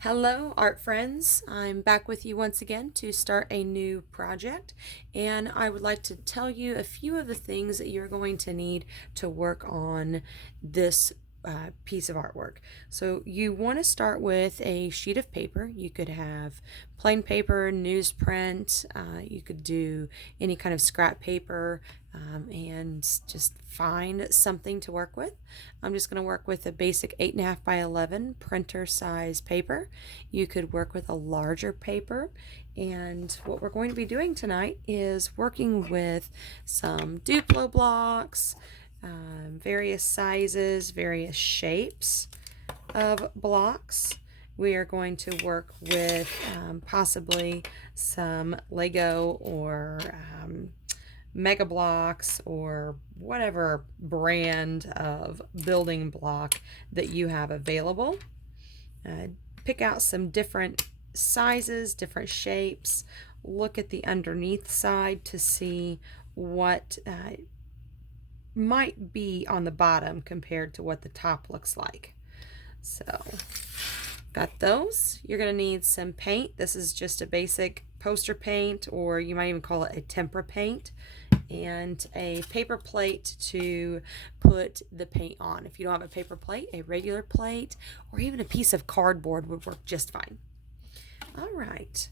Hello, art friends. I'm back with you once again to start a new project, and I would like to tell you a few of the things that you're going to need to work on this piece of artwork. So, you want to start with a sheet of paper. You could have plain paper, newsprint, you could do any kind of scrap paper, and just find something to work with. I'm just going to work with a basic 8.5 by 11 printer size paper. You could work with a larger paper. And what we're going to be doing tonight is working with some Duplo blocks, various sizes, various shapes of blocks. We are going to work with possibly some Lego or Mega Blocks or whatever brand of building block that you have available. Uh, Pick out some different sizes, different shapes. Look at the underneath side to see what might be on the bottom compared to what the top looks like. So, got those. You're going to need some paint. This is just a basic poster paint, or you might even call it a tempera paint, and a paper plate to put the paint on. If you don't have a paper plate, a regular plate or even a piece of cardboard would work just fine. All right.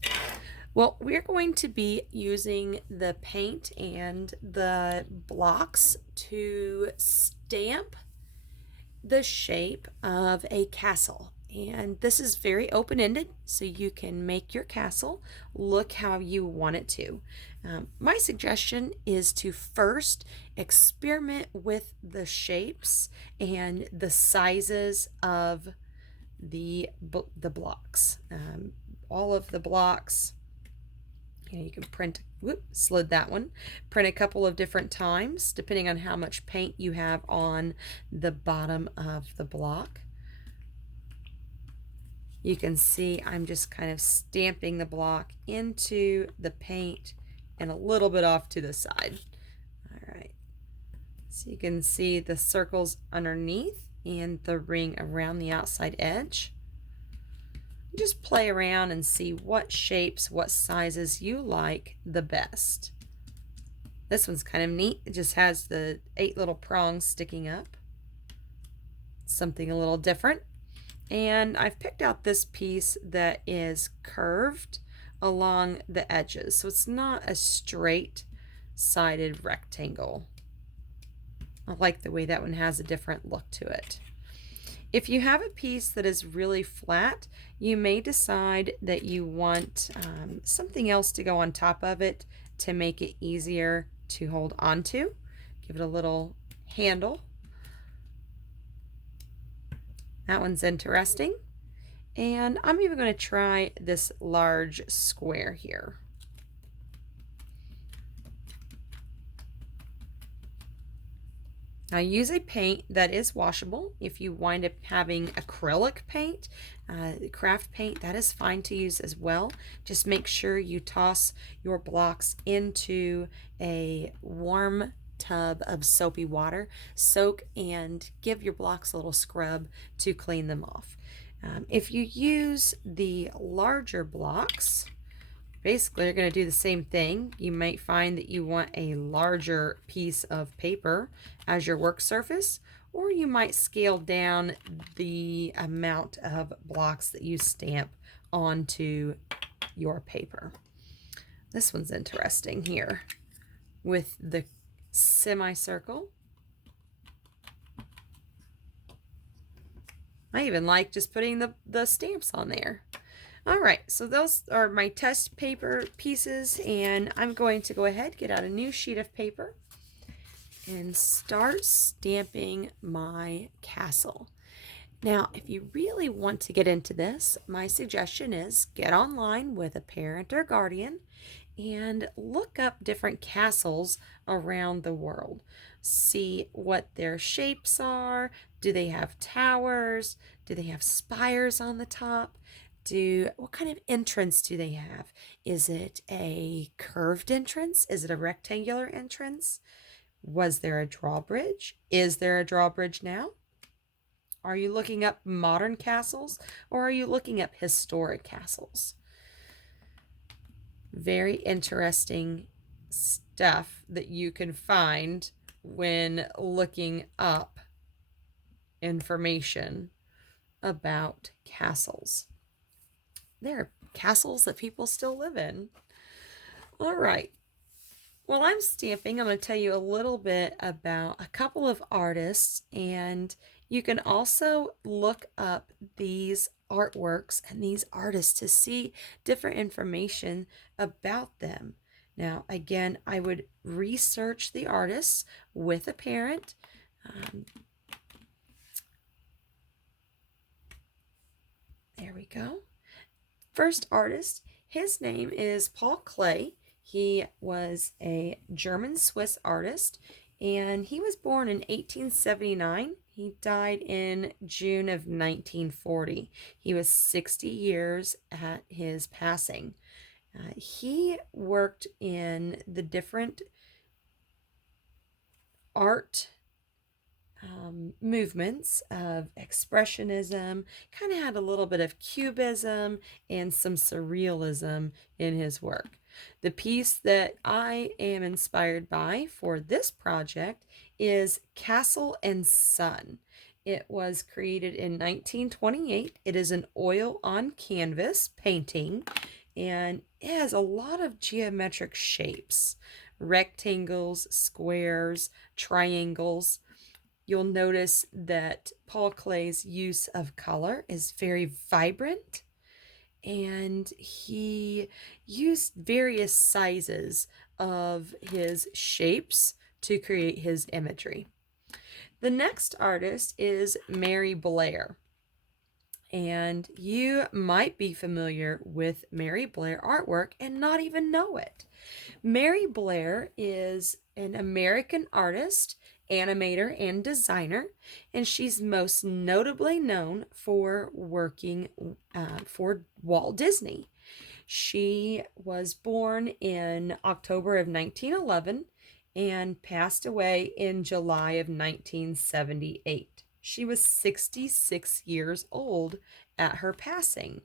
Well, we're going to be using the paint and the blocks to stamp the shape of a castle. And this is very open-ended, so you can make your castle look how you want it to. My suggestion is to first experiment with the shapes and the sizes of the blocks. All of the blocks, you can print, slid that one, print a couple of different times depending on how much paint you have on the bottom of the block. You can see I'm just kind of stamping the block into the paint and a little bit off to the side. All right, so you can see the circles underneath and the ring around the outside edge. Just play around and see what shapes, what sizes you like the best. This one's kind of neat. It just has the 8 little prongs sticking up. Something a little different. And I've picked out this piece that is curved along the edges, so it's not a straight sided rectangle. I like the way that one has a different look to it. If you have a piece that is really flat, you may decide that you want something else to go on top of it to make it easier to hold onto. Give it a little handle. That one's interesting. And I'm even going to try this large square here. Now use a paint that is washable. If you wind up having acrylic paint, craft paint, that is fine to use as well. Just make sure you toss your blocks into a warm tub of soapy water. Soak and give your blocks a little scrub to clean them off. If you use the larger blocks, basically you're going to do the same thing. You might find that you want a larger piece of paper as your work surface, or you might scale down the amount of blocks that you stamp onto your paper. This one's interesting here with the semicircle. I even like just putting the stamps on there. All right, so those are my test paper pieces, and I'm going to go ahead, get out a new sheet of paper, and start stamping my castle. Now, if you really want to get into this, my suggestion is get online with a parent or guardian and look up different castles around the world. See what their shapes are. Do they have towers? Do they have spires on the top? What kind of entrance do they have? Is it a curved entrance? Is it a rectangular entrance? Was there a drawbridge? Is there a drawbridge now? Are you looking up modern castles or are you looking up historic castles? Very interesting stuff that you can find when looking up information about castles. There are castles that people still live in. All right. While I'm stamping, I'm going to tell you a little bit about a couple of artists, and you can also look up these artworks and these artists to see different information about them. Now, again, I would research the artists with a parent. There we go. First artist, his name is Paul Klee. He was a German-Swiss artist, and he was born in 1879. He died in June of 1940. He was 60 years at his passing. He worked in the different art movements of expressionism, kind of had a little bit of cubism and some surrealism in his work. The piece that I am inspired by for this project is Castle and Sun. It was created in 1928. It is an oil on canvas painting, and it has a lot of geometric shapes, rectangles, squares, triangles. You'll notice that Paul Klee's use of color is very vibrant, and he used various sizes of his shapes to create his imagery. The next artist is Mary Blair, and you might be familiar with Mary Blair artwork and not even know it. Mary Blair is an American artist, animator, and designer, and she's most notably known for working for Walt Disney. She was born in October of 1911 and passed away in July of 1978. She was 66 years old at her passing.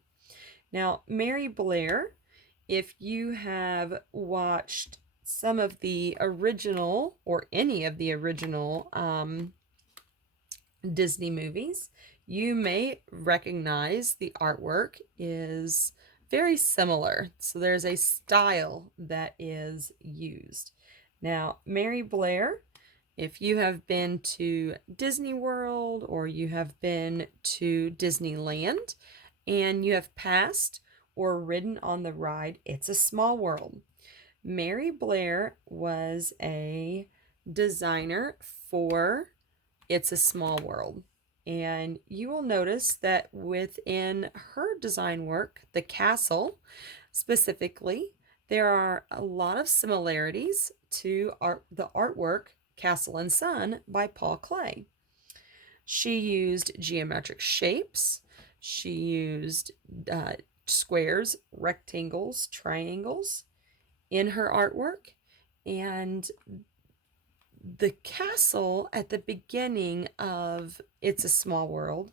Now, Mary Blair, if you have watched some of the original or any of the original Disney movies, you may recognize the artwork is very similar. So there's a style that is used. Now, Mary Blair, if you have been to Disney World or you have been to Disneyland and you have passed or ridden on the ride It's a Small World, Mary Blair was a designer for It's a Small World. And you will notice that within her design work, the castle specifically, there are a lot of similarities to the artwork Castle and Sun by Paul Klee. She used geometric shapes. She used squares, rectangles, triangles in her artwork, and the castle at the beginning of It's a Small World,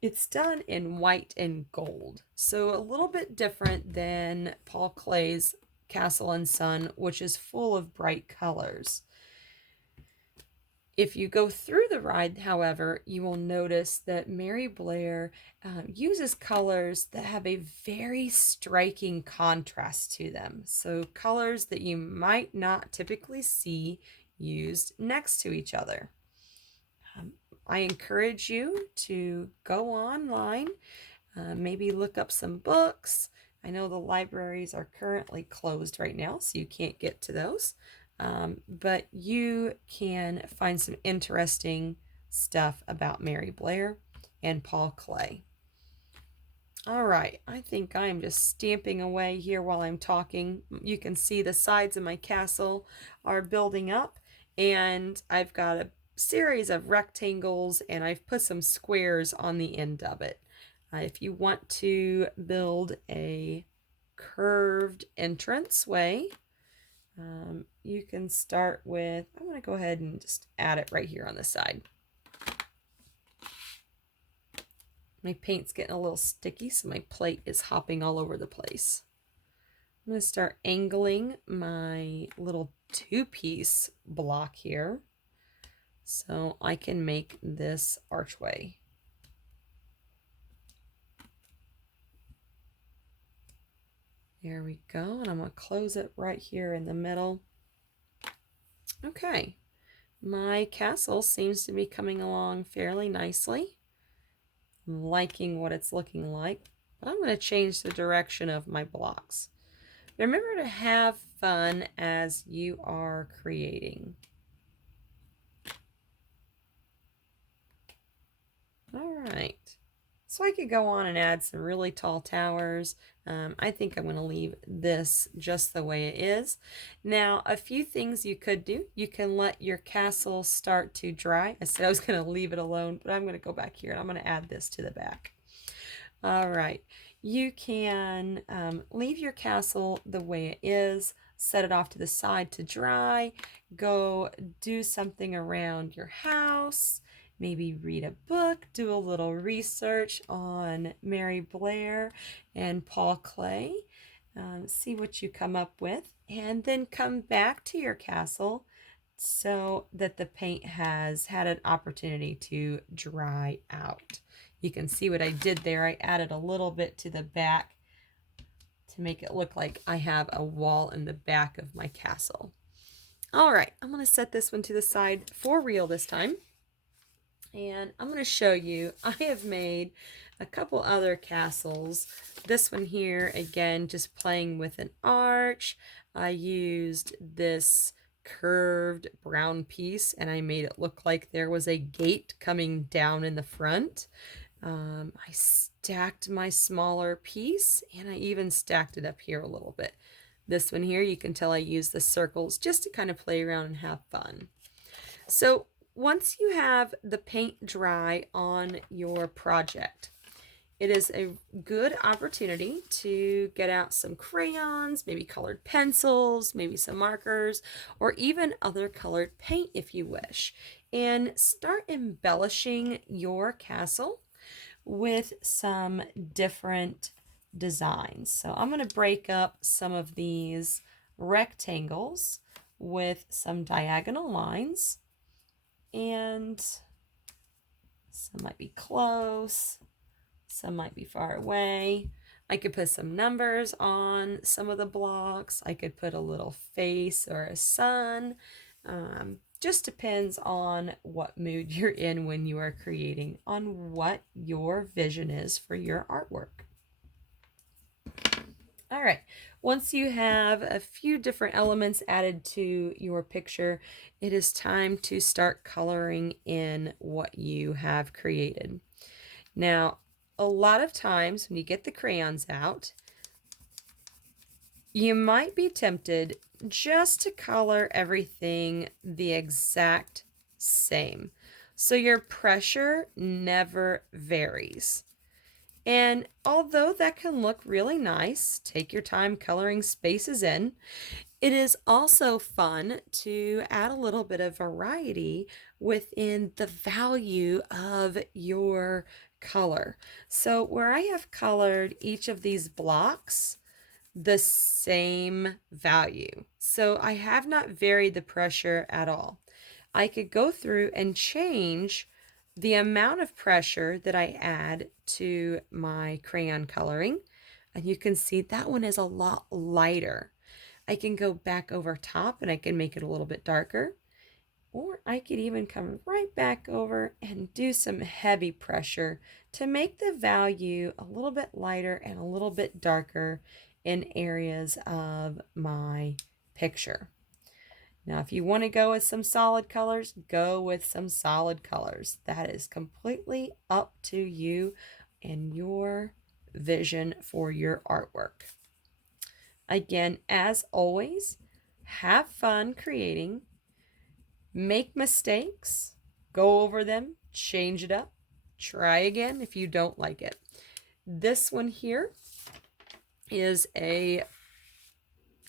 it's done in white and gold, so a little bit different than Paul Klee's Castle and Sun, which is full of bright colors. If you go through the ride, however, you will notice that Mary Blair uses colors that have a very striking contrast to them. So colors that you might not typically see used next to each other. I encourage you to go online, maybe look up some books. I know the libraries are currently closed right now, so you can't get to those. But you can find some interesting stuff about Mary Blair and Paul Klee. All right, I think I'm just stamping away here while I'm talking. You can see the sides of my castle are building up, and I've got a series of rectangles, and I've put some squares on the end of it. If you want to build a curved entranceway, you can start with, I'm going to go ahead and just add it right here on the side. My paint's getting a little sticky, so my plate is hopping all over the place. I'm going to start angling my little two-piece block here so I can make this archway. There we go, and I'm going to close it right here in the middle. Okay, my castle seems to be coming along fairly nicely. I'm liking what it's looking like, but I'm going to change the direction of my blocks. Remember to have fun as you are creating. All right, so I could go on and add some really tall towers. I think I'm going to leave this just the way it is. Now, a few things you could do. You can let your castle start to dry. I said I was going to leave it alone, but I'm going to go back here and I'm going to add this to the back. All right, you can leave your castle the way it is, set it off to the side to dry, go do something around your house, maybe read a book, do a little research on Mary Blair and Paul Klee, see what you come up with, and then come back to your castle so that the paint has had an opportunity to dry out. You can see what I did there. I added a little bit to the back to make it look like I have a wall in the back of my castle. All right, I'm going to set this one to the side for real this time. And I'm going to show you, I have made a couple other castles. This one here, again, just playing with an arch. I used this curved brown piece and I made it look like there was a gate coming down in the front. I stacked my smaller piece and I even stacked it up here a little bit. This one here, you can tell I used the circles just to kind of play around and have fun. So once you have the paint dry on your project, it is a good opportunity to get out some crayons, maybe colored pencils, maybe some markers, or even other colored paint if you wish, and start embellishing your castle with some different designs. So I'm going to break up some of these rectangles with some diagonal lines, and some might be close, some might be far away. I could put some numbers on some of the blocks. I could put a little face or a sun. Just depends on what mood you're in when you are creating, on what your vision is for your artwork. All right, once you have a few different elements added to your picture, it is time to start coloring in what you have created. Now, a lot of times when you get the crayons out, you might be tempted just to color everything the exact same, so your pressure never varies. And although that can look really nice, take your time coloring spaces in, it is also fun to add a little bit of variety within the value of your color. So where I have colored each of these blocks the same value, so I have not varied the pressure at all. I could go through and change the amount of pressure that I add to my crayon coloring, and you can see that one is a lot lighter. I can go back over top and I can make it a little bit darker, or I could even come right back over and do some heavy pressure to make the value a little bit lighter and a little bit darker in areas of my picture. Now, if you want to go with some solid colors, go with some solid colors. That is completely up to you and your vision for your artwork. Again, as always, have fun creating, make mistakes, go over them, change it up, try again if you don't like it. This one here is a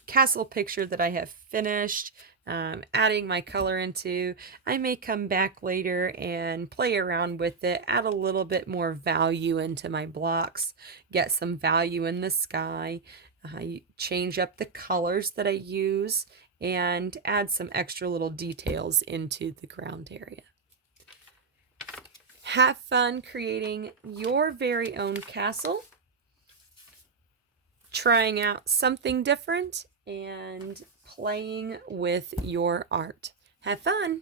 castle picture that I have finished. adding my color into. I may come back later and play around with it, add a little bit more value into my blocks, get some value in the sky, change up the colors that I use, and add some extra little details into the ground area. Have fun creating your very own castle, trying out something different, and playing with your art. Have fun!